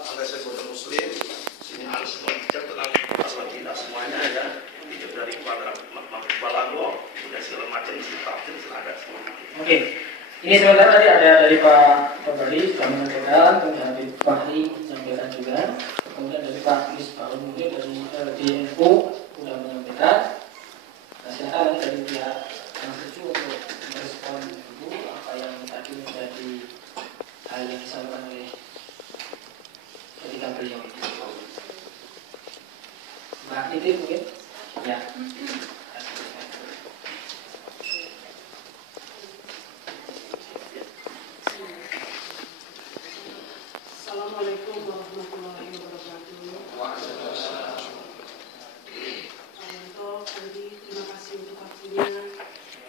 Pantai Segoda Muslim. Sini harus semua bicara tentang masalah kita semuanya ya. Hidup dari Balago, kemudian segala macam tafsir ada semua. Oke. Ini sebentar tadi ada dari Pak Pemberi sudah menyampaikan, kemudian dari Pak Fahri menyampaikan juga, kemudian dari Pak Misbahul mungkin dari DNU sudah menyampaikan. Nah, silakan dari pihak yang setuju untuk merespon dulu apa yang tadi menjadi hal yang disampaikan oleh ketika beliau. Mbak Titin mungkin? Ya. Assalamualaikum warahmatullahi wabarakatuh. Untuk tadi terima kasih untuk waktunya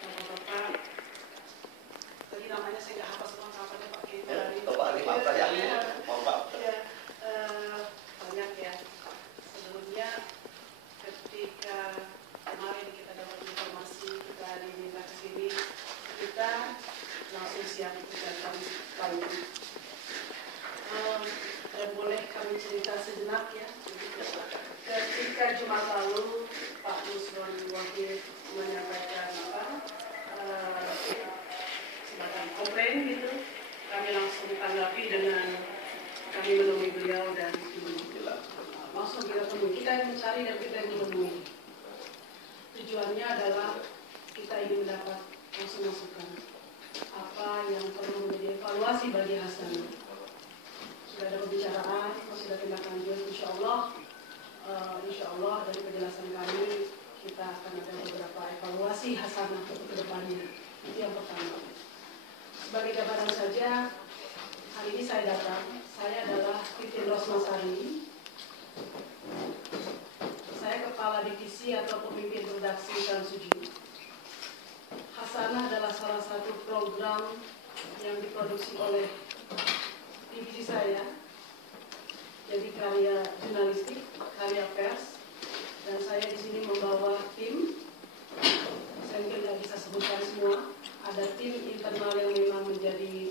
Bapak-bapak. Tadi namanya saya nggak hafal semua kapannya Pak Kiai tadi. Bapak Ali apa ya? Bapak. Ya, banyak ya. Sebelumnya ketika kemarin kita dapat informasi kita diminta ke sini, kita langsung siap kita tahu. Dan boleh kami cerita sejenak ya. Ketika Jumat lalu Pak Nusron Wahid menyampaikan semacam komplain gitu, kami langsung tanggapi dengan kami menemui beliau dan langsung kita temui. Kita yang mencari dan kita yang menemui. Tujuannya adalah kita ingin mendapat masukan apa yang perlu menjadi evaluasi bagi Hasan. Sudah ada pembicaraan, sudah tindak lanjut, insya Allah dari penjelasan kami kita akan ada beberapa evaluasi hasanah ke depannya. Itu yang pertama. Sebagai gambaran saja, hari ini saya datang. Saya adalah Titin Rosmasari. Saya kepala divisi atau pemimpin redaksi Syamsuddin. Hasanah adalah salah satu program yang diproduksi oleh divisi saya, jadi karya jurnalistik, karya pers, dan saya di sini membawa tim. Saya mungkin nggak bisa sebutkan semua. Ada tim internal yang memang menjadi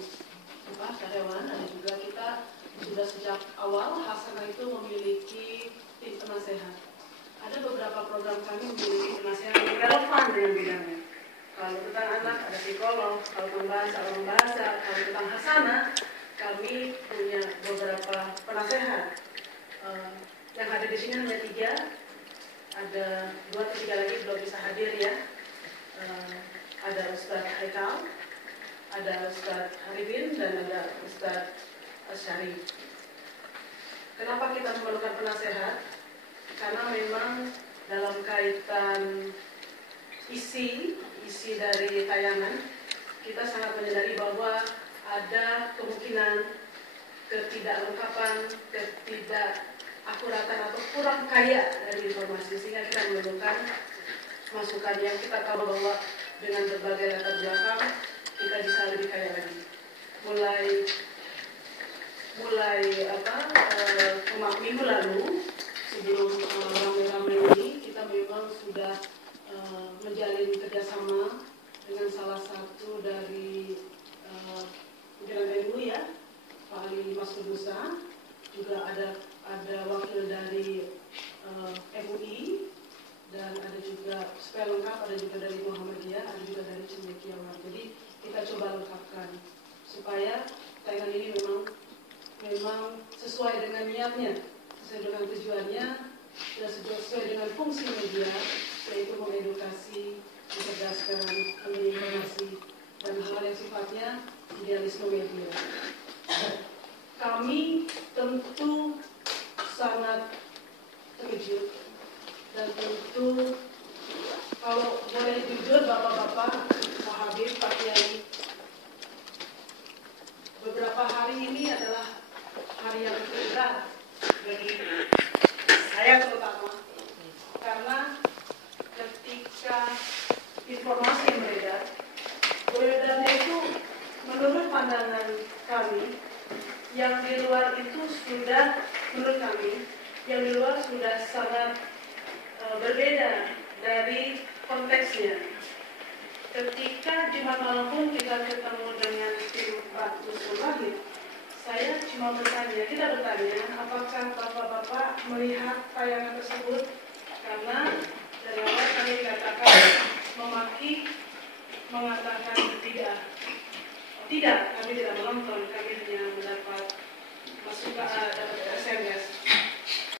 karyawan, ada juga kita sudah sejak awal Hasanah itu memiliki tim penasehat. Ada beberapa program kami memiliki penasehat yang relevan dengan bidangnya. Kalau tentang anak ada psikolog, kalau tentang bahasa, kalau tentang Hasanah kami punya beberapa penasehat. Yang hadir di sini hanya 3, ada 2 atau 3 lagi belum bisa hadir ya. Ada Ustadz Haikal, ada Ustadz Haribin, dan ada Ustadz Asyari. Kenapa kita memerlukan penasehat? Karena memang dalam kaitan isi dari tayangan, kita sangat menyadari bahwa ada kemungkinan ketidaklengkapan, ketidakakuratan atau kurang kaya dari informasi, sehingga kita memerlukan masukan yang kita tahu bahwa dengan berbagai latar belakang kita bisa lebih kaya lagi. Mulai minggu lalu sebelum ramai-ramai ini kita memang sudah menjalin kerjasama dengan salah satu dari pimpinan NU ya, Pak Ali Masud Musa, juga ada wakil dari MUI, dan ada juga supaya lengkap, ada juga dari Muhammadiyah, ada juga dari Cendekiawan. Jadi kita coba lengkapkan supaya tayangan ini memang sesuai dengan niatnya, sesuai dengan tujuannya, dan sesuai dengan fungsi media, yaitu mengedukasi, mencerdaskan, memberi informasi, dan hal yang sifatnya idealisme media. Kami tentu sangat terkejut dan tentu kalau boleh jujur Bapak-bapak, Pak Habib, Pak Kiai, beberapa hari ini adalah hari yang berat bagi saya terutama, karena ketika informasi beredarnya itu menurut pandangan kami, yang di luar itu sudah, menurut kami, yang di luar sudah sangat berbeda dari konteksnya. Ketika Jumat malam pun kita ketemu dengan tim Pak Nusron Wahid, Saya cuma bertanya, kita bertanya, apakah Bapak-Bapak melihat tayangan tersebut? Karena dari awal kami dikatakan memaki, mengatakan tidak. Tidak, kami tidak menonton, kami hanya mendapat masukan, dapat